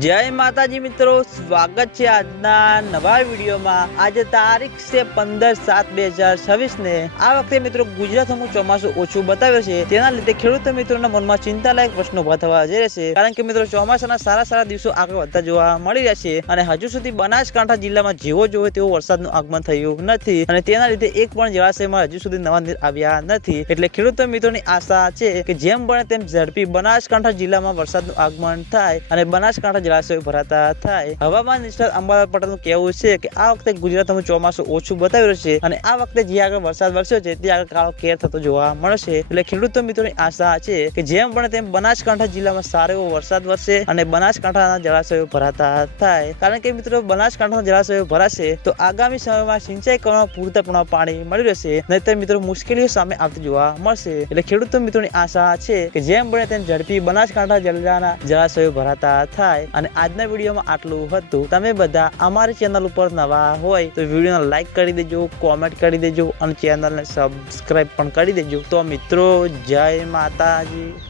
જય માતાજી મિત્રો, સ્વાગત છે આજના નવા વિડીયોમાં। આજે તારીખ છે 15/7/2026 ને આ વખતે મિત્રો ગુજરાતમાં ચોમાસું ઓછું બતાવ્યું છે, તેના લીધે ખેડૂત મિત્રોના મનમાં ચિંતાલાયક પ્રશ્નો ઉભા થવા જઈ રહ્યા છે। કારણ કે મિત્રો ચોમાસાના સારા દિવસો આગળ વધતા જોવા મળી રહ્યા છે અને હજુ સુધી બનાસકાંઠા જિલ્લામાં જેવો જોવે તેવો વરસાદનું આગમન થયું નથી અને તેના લીધે એક પણ જળાશયમાં હજુ સુધી નવા નીર આવ્યા નથી। એટલે ખેડૂત મિત્રોની આશા છે કે જેમ બને તેમ ઝડપી બનાસકાંઠા જિલ્લામાં વરસાદનું આગમન થાય અને બનાસકાંઠા જળાશયો ભરાતા થાય। હવામાન નિષ્ણાત અંબાલાલ પટેલનું કહેવું છે કે આ વખતે ગુજરાતમાં ચોમાસું ઓછું બતાવ્યું છે અને આ વખતે જે આગળ વરસાદ વરસ્યો છે તે આગળ કાળો કેર થતો જોવા મળશે। એટલે ખેડૂતો મિત્રોની આશા છે કે જેમ બને તેમ બનાસકાંઠા જિલ્લામાં સારો એવો વરસાદ વરસે અને બનાસકાંઠાના જળાશયો ભરાતા થાય। કારણ કે મિત્રો બનાસકાંઠાના જળાશયો ભરાશે તો આગામી સમયમાં સિંચાઈ કરવામાં પૂરતા પ્રમાણમાં પાણી મળી રહેશે, નહીંતર મિત્રો મુશ્કેલીઓ સામે આવતી જોવા મળશે। એટલે ખેડૂતો મિત્રોની આશા છે કે જેમ બને તેમ ઝડપી બનાસકાંઠા જિલ્લાના જળાશયો ભરાતા થાય। અને આજના વિડીયોમાં આટલું હતું। તમે બધા અમારી ચેનલ ઉપર નવા હોય તો વિડીયોને લાઈક કરી દેજો, કોમેન્ટ કરી દેજો અને ચેનલને સબસ્ક્રાઇબ પણ કરી દેજો। તો મિત્રો જય માતાજી।